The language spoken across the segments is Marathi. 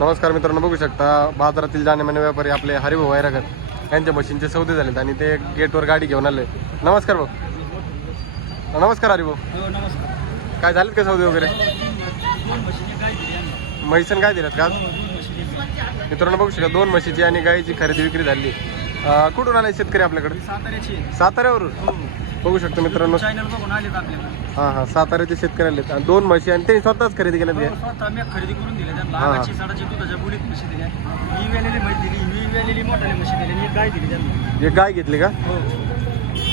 नमस्कार मित्रांनो बघू शकता बाजारातील जाणेमाने व्यापारी आपले हरिभाऊ वैरागर यांच्या मशीनचे सौदे झालेत आणि ते गेटवर गाडी घेऊन आले. नमस्कार भाऊ. नमस्कार हरिभाऊ. हो नमस्कार. काय झालेत का सौदे वगैरे? दोन म्हशीने काय दिली आम्ही म्हैसन काय दिलेत का? हो मित्रांनो बघू शकता दोन म्हशीची आणि गायीची खरेदी विक्री झाली. कुठून आले शेतकरी आपल्याकडे. साताऱ्यावरून? हो. बघू शकता मित्रांनो. चॅनल बघून आलेत आपल्याकडे. हां हां साताऱ्याचे शेतकरी आलेत. आणि दोन म्हशी आणि त्यांनी स्वतःच खरेदी केल्यात हो, का? स्वतः मी खरेदी करून दिल्या. त्यांना हा. लागाची साडाची दुधाच्या बुलीत म्हशी दिल्या. ही वेलेली म्हशी दिली. ही वेलेली मोठाली म्हशी दिली. मी काय दिली त्यांना. एक गाय घेतली का? हो.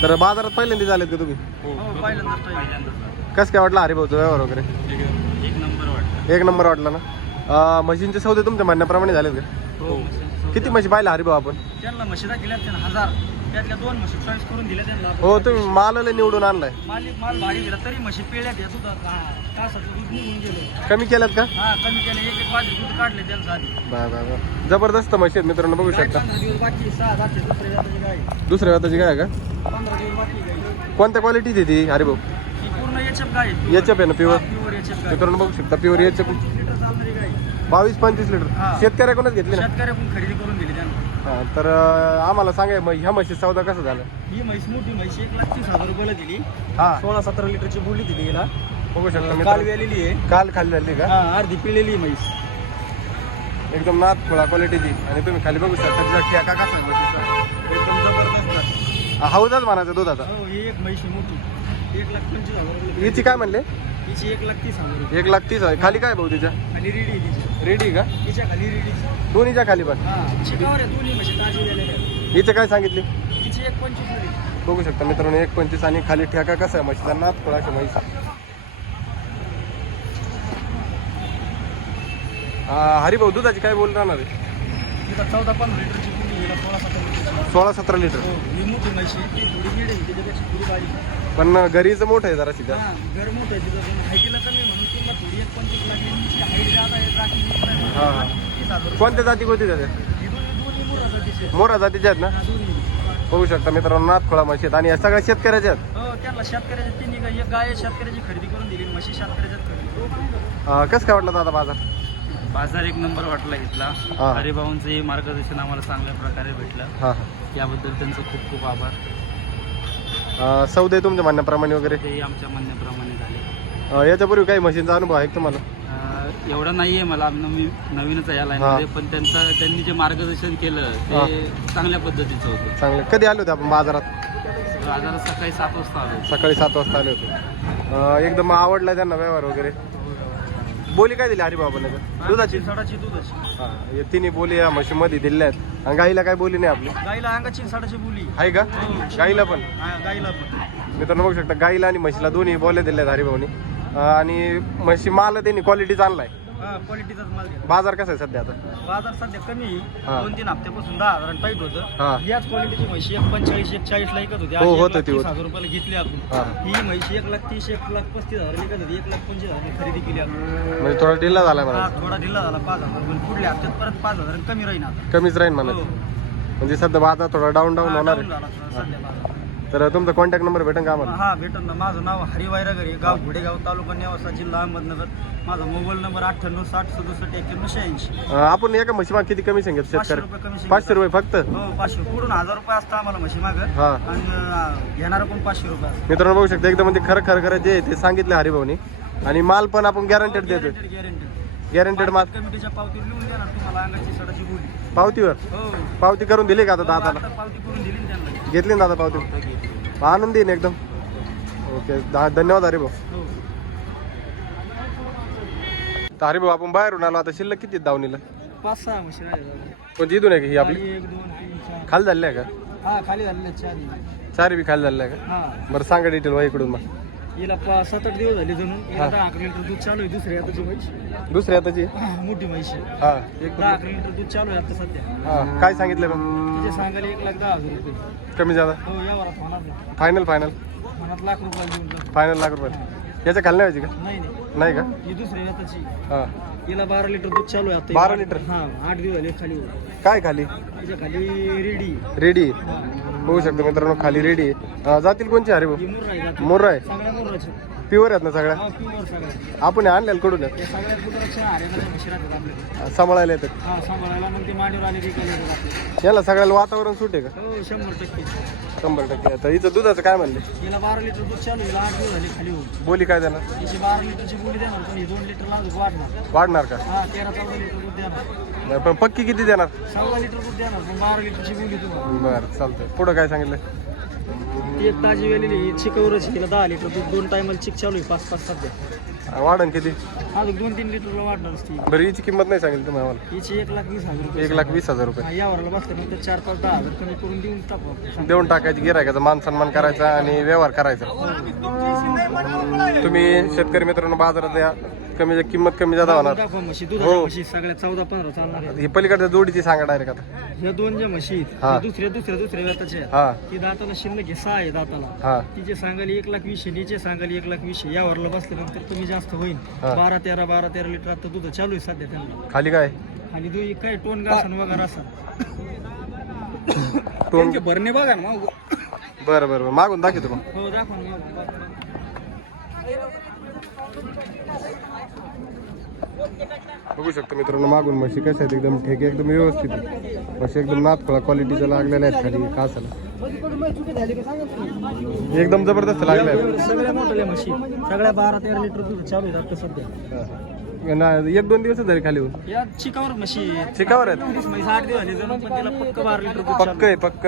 तर बाजारात पहिल्यांदा झालेत का तुम्ही? हो पहिल्यांदा कसं काय वाटलं हरिभाऊचा व्यवहार वगैरे? एक नंबर वाटतं एक नंबर वाटला ना? अं, म्हशींचे सौदे तुमच्या म्हणण्याप्रमाणे झालेत का? हो किती म्हशी पाहिल्या हरिभाऊ आपण? त्यांना म्हशी दाखिल्यात त्यांना हजार. त्यातल्या दोन म्हशी चॉईस करून दिल्या त्यांना आपण. हो तुम्ही मालाला निवडून आणलाय. माल माल भारी दिला तरी म्हशी पिळ्यात येत होता तासाचं दूध निघून गेलं. कमी केल्यात का? हा कमी केलं. एक एक बाजू दूध काढले त्यांचं आधी. बा बा बा. जबरदस्त म्हशी आहेत मित्रांनो बघू शकता. पंधरा दिवस बाकी आहे, सहा जाते दुसऱ्या जातीची गाय दुसऱ्या व्यताची काय आहे का? पंधरा दिवस बाकी आहे गाई कोणत्या क्वालिटीची ती हरिभाऊ? ही पूर्ण एचएफ गाय आहे, एचएफ आहे ना प्युअर प्युअर एचएफ गाय. मित्रांनो बघू शकता प्युअर एचएफ पंचवीस लिटर चालणारी गाय. बावीस पंचवीस लिटर. हा. शेतकऱ्याकडूनच घेतली ना शेतकऱ्याकडून खरेदी करून हा, तर अं, आम्हाला सांगा मग ह्या म्हशी सौदा कसा झाला? ही म्हैस मोठी म्हैस एक लाख तीस हजार रुपयाला दिली. हा. सोळा सतरा लिटरची बोली दिली हिला. बघू शकता काल मित्रांनो वेलेली आहे. काल खाली झाली का? हा अर्धी पिळलेली म्हैस. एकदम नाथ खोळा क्वालिटीची आणि तुम्ही खाली बघू शकता तिचा ठेका कसा आहे म्हशीचा. एकदम हौदाच म्हणायचा दुधाचा हो ही एक म्हैस आहे मोठी. एक लाख पंचवीस हजार रुपये हिची काय म्हणले? हिची एक लाख तीस हजार रुपये. एक लाख तीस आहे खाली काय भाऊ तिच्या? रेडी आहे तिची. रेडी का? तिच्या खाली रेडी दोन्हीच्या खाली पण. हा शिकावर आहे दोन्ही म्हशी ताजी वेलेल्या आहेत. हिचे काय सांगितले? तिची एक पंचवीस बघू शकता मित्रांनो एक पंचवीस आणि खाली ठेका कसा आहे म्हशीचा? नाथ खोळाची म्हैस. हा, हरिभाऊ दुधाची काय बोल राहणार आहे? चौदा पंधरा लिटरची सोळा सतरा लिटरची सोळा सतरा लिटर. हो ही मोठी म्हशी आहे, ती थोडी मिळेल त्याच्यापेक्षा थोडी बारीक पण घरीचं मोठं आहे जरा शिका हा घर मोठं आहे तिथं पण हाईटीला कमी आहे म्हणून तिला थोडी एक पंचवीस लागली हाईट जात आहे राखी हा, हा. तीस हजार रुपये. कोणत्या जाती कोणती ही दोन्ही दोन्ही आहेत. मोरा जातीच्या आहेत ना? हा, दोन्ही. बघू शकता मित्रांनो नाथ खोळा म्हशी आहेत. आणि या सगळ्या शेतकऱ्याच्या आहेत? हो त्यांना शेतकऱ्याची तिन्ही गाय एक गाय आहे, शेतकऱ्याची खरेदी करून दिली म्हशी शेतकऱ्याच्याच खरेदी. अं, कसं काय वाटलं दादा बाजार? बाजार एक नंबर वाटला इथला हा. मार्गदर्शन आम्हाला चांगल्या प्रकारे भेटलं. हां. याबद्दल त्यांचं खूप खूप आभार. हां सौदे तुमच्या म्हणण्याप्रमाणे वगैरे. तेही आमच्या म्हणण्याप्रमाणे झाले. अं, याच्यापूर्वी काही म्हशींचा अनुभव आहे का तुम्हाला? अं, एवढं नाही आहे मला. आम्ही मी नवीनच आहे या लाईनमध्ये पण त्यांचं त्यांनी जे मार्गदर्शन केलं ते चांगल्या पद्धतीचं होतं. चांगले. कधी आले होते आपण बाजारात? बाजारात सकाळी सात वाजता आलो सकाळी सात वाजता आले होते. अं, एकदम आवडला त्यांना व्यवहार वगैरे. बोली काय दिली हरिबाबाने दुधाची? साडाची दुधाची. हां हे तिन्ही बोली या म्हशीमध्ये दिल्या आहेत. आणि गाईला काय बोली नाही आपली? गाईला अंगाची साडाची बोली. आहे का? गाईला पण? हा, गाईला पण. मित्रांनो बघू शकता गाईला आणि म्हशीला दोन्ही बोल्या दिल्या आहेत हरिभाऊनी. आणि म्हशी माल त्यांनी क्वालिटी चांगला आहे. हा क्वालिटीचाच माल दिला बाजार कसा आहे सध्या आता बाजार सध्या कमी आहे. हा. दोन तीन हप्त्यापासून दहा हजार टाईट हा. होतं याच क्वालिटीची म्हशी एक पंचेचाळीस एक चाळीस ला विकत होती हो, होतं होतं. हजार रुपयाला घेतली आपण हा. ही म्हशी एक लाख तीस एक लाख पस्तीस हजार विकत होती एक लाख पंचवीस हजार खरेदी केली आपण म्हणजे थोडा ढिल्ला झाला म्हणा थोडा ढिला झाला पाच हजार पण पुढल्या हप्त्यात परत पाच हजार कमी राहील आता कमीच राहील म्हणा हो. म्हणजे सध्या बाजार थोडा डाऊन डाऊन हा, होणार down आहे झाला सध्या बाजार. तर तुमचा कॉन्टॅक्ट नंबर भेटेल का आम्हाला? हा भेटून ना. माझं नाव हरिवायरागरी गाव घोडेगाव तालुका नेवासा जिल्हा अहमदनगर. माझा मोबाईल नंबर अठ्ठ्याण्णव साठ सदुसष्ट एक्क्याण्णव शहाऐंशी. अं, आपण एका म्हशी मागे किती कमी पाचशे शेतकरी? रुपये कमी पाचशे रुपये फक्त? हो पाचशे पुढून हजार रुपये असतं आम्हाला म्हशी मागं. हा. आणि अं, घेणारा पण पाचशे रुपये असतं. मित्रांनो बघू शकता एकदम म्हणजे खरं खरं खरं जे आहे ते सांगितलं हरिभाऊनी. आणि माल पण आपण गॅरंटेड देतो गॅरंटेड गॅरंटेड गॅरंटेड माल. कमिटीच्या पावतीवर लिहून देणार तुम्हाला अंगाची सडाची बोली पावतीवर? हो. पावती करून दिली का आता हो, दादाला? आता पावती करून दिली ना त्यांना. घेतली ना दादा पावती? हो. आनंदी आहे ना एकदम? ओके धन्यवाद हरिभाऊ. हो. तर हरिभाऊ आपण बाहेरून आलो आता शिल्लक किती दावणीला? पाच सहा राहिल्या कोणती इथून आहे का ही आपली? खाली एक दोन तीन चार. खाली झाली आहे का? हा खाली झालेले चार बी खाली झाली आहे हा. का बरं सांगा डिटेल वा इकडून मग. हिला सात आठ दिवस झाले जणून हा. हिला दहा अकरा लिटर दूध चालू आहे दुसरी आताची म्हैस. दुसरी आताची मोठी म्हैस आहे. हा. दहा अकरा लिटर दूध चालू आहे आता सध्या. हा. काय सांगितलं मग? तिचे सांगायला एक लाख दहा हजार रुपये. कमी जादा? हो होणार फायनल फायनल मनात लाख रुपये देऊन. फायनल लाख रुपये. याच्या खाली नाही व्हायची का? नाही का? ही दुसरी आताची. हा. हिला बारा लिटर दूध चालू आहे आता. 12 लिटर? हा आठ दिवस झाले खाली काय खाली? तिच्या खाली रेडी. रेडी. बघू शकतो मित्रांनो खाली रेडी. जातील कोणची? ही मुर्रा आहे जाती. मोर्रा आहे सगळ्या मुर्राचे प्युअर आहेत ना सगळ्या? हा प्युअर सगळ्या. आपण आणलेलं कडून आहेत ते सगळ्यात गुजरातच्या हरियाणाच्या म्हशी राहतात आपल्याकडे सांभाळायला येतात. हा सांभाळायला. मग ते मांडीवर आले विकायला येतात आपल्याला याला सगळ्याला वातावरण सुट का? हो शंभर टक्के. शंभर टक्के. आता हिचं दुधाचं काय म्हणले? हिला बारा लिटर दूध चालू हिला आठ दिवस झाले खाली होऊन. बोली काय देणार? बारा लिटरची बोली देणार पण ही दोन लिटर वाढणार. वाढणार का? हा तेरा चौदा लिटर दूध देणार. बरं, पण पक्की किती देणार? सव्वा लिटर दूध देणार पण बारा लिटरची बोली तुम्हाला बरं चालतंय. पुढं काय सांगितलं ती एक ताजी वेलेली चिकवरच हिला दहा लिटर दूध. दोन टायमाला चिक चालू आहे. पाच पाच सध्या वाढन किती? अजून दोन तीन लिटरला वाढणार ती बरं हिची किंमत नाही सांगितली तुम्ही आम्हाला. हिची एक लाख वीस हजार रुपये एक लाख वीस हजार रुपये. हा, यावरला बसल्यानंतर चार पाच दहा हजार कमी करून देऊन टाकू आपण. देऊन टाकायची गिरायकाचा मान सन्मान करायचा आणि व्यवहार करायचा. तुम्ही शेतकरी मित्रांनो बाजारात या. कमी किंमत कमी जादा होणार. दाखवा म्हशी हो. म्हशी सगळ्या चौदा पंधरा चालणार आहेत. ही पलीकडच्या जोडीची सांगा डायरेक्ट आता. ह्या दोन ज्या म्हशी आहेत, हा. दुसऱ्या दुसऱ्या दुसऱ्या व्यताच्या आहेत. हा. ती दाताला शिल्लक आहे सहा आहे दाताला. हा. तिचे सांगाली एक लाख वीसशे नीचे सांगाली एक लाख वीसशे यावरला बसल्यानंतर तुम्ही जास्त होईल. हा. बारा तेरा बारा तेरा लिटर आता दूध चालू आहे सध्या त्यांना. खाली काय? आणि दु काय टोन गासन वगैरे असा. टोन भरणे बघा ना मग. बरं बरं बरं. मागून दाखवतो मग. हो दाखवा ना मग. बघू शकतो मित्रांनो मागून म्हशी कशा आहेत? एकदम ठेके एकदम व्यवस्थित. म्हशी एकदम नाथखोळा क्वालिटीच्या लागलेल्या आहेत खाली कासाला एकदम जबरदस्त लागल्या सगळ्या मोठ्या म्हशी. सगळ्या बारा तेरा लिटर दूध चालू आहे आता सध्या. हा. ना- एक दोन दिवस झाले खाली होऊन. या चिकावर म्हशी आहेत. चिकावर आहेत? दिवस झाले पक्क बारा लिटर पक्क आहे पक्क.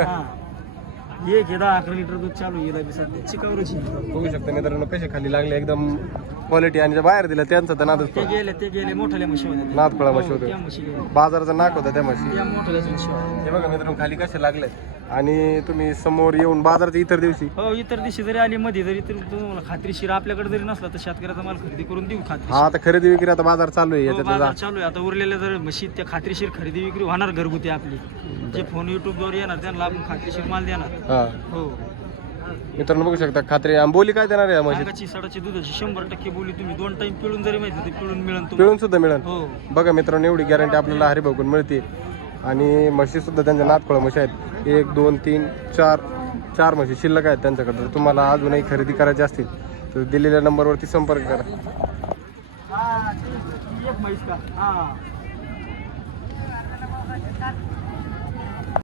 एक हे दहा अकरा लिटर दूध चालू आहे बी सध्या चिकावरच आहे. बघू शकता मित्रांनो कसे खाली लागले एकदम क्वालिटी आणि बाहेर दिल्या त्यांचा तर नादच ते. गेले ते गेले मोठ्या म्हशी होत्या हो, होत्या. त्या म्हशी गेल्या. बाजाराचा नाक होता त्या म्हशी त्या मोठ्या म्हशी होत्या. हे बघा मित्रांनो खाली कसे लागले आणि तुम्ही समोर येऊन बाजाराच्या इतर दिवशी हो इतर दिवशी जरी आली मध्ये जरी तरी तुम्हाला खात्रीशीर आपल्याकडे जरी नसला तर शेतकऱ्याचा माल खरेदी करून देऊ खात्री हा आता खरेदी विक्री आता बाजार चालू आहे हो, बाजार चालू आहे आता उरलेल्या जर म्हशी त्या खात्रीशीर खरेदी विक्री होणार घरगुती आपली जे फोन युट्यूबवर येणार त्यांना आपण खात्रीशीर माल देणार हा. हो. मित्रांनो बघू शकता खात्री आणि बोली काय देणार आहे या सडाची दुधाची शंभर टक्के बोली तुम्ही. दोन टाइम पिळून जरी माहिती ते पिळून मिळून तुम्हाला. पिळून सुद्धा मिळेल. हो. बघा मित्रांनो एवढी गॅरंटी आपल्याला हरिभाऊकडून मिळते. आणि म्हशी सुद्धा त्यांच्या नातखोळा म्हशी आहेत. एक दोन तीन चार चार म्हशी शिल्लक आहेत त्यांच्याकडे. जर तुम्हाला अजूनही खरेदी करायची असतील तर दिलेल्या नंबरवरती संपर्क करा. एक म्हैस का? हा.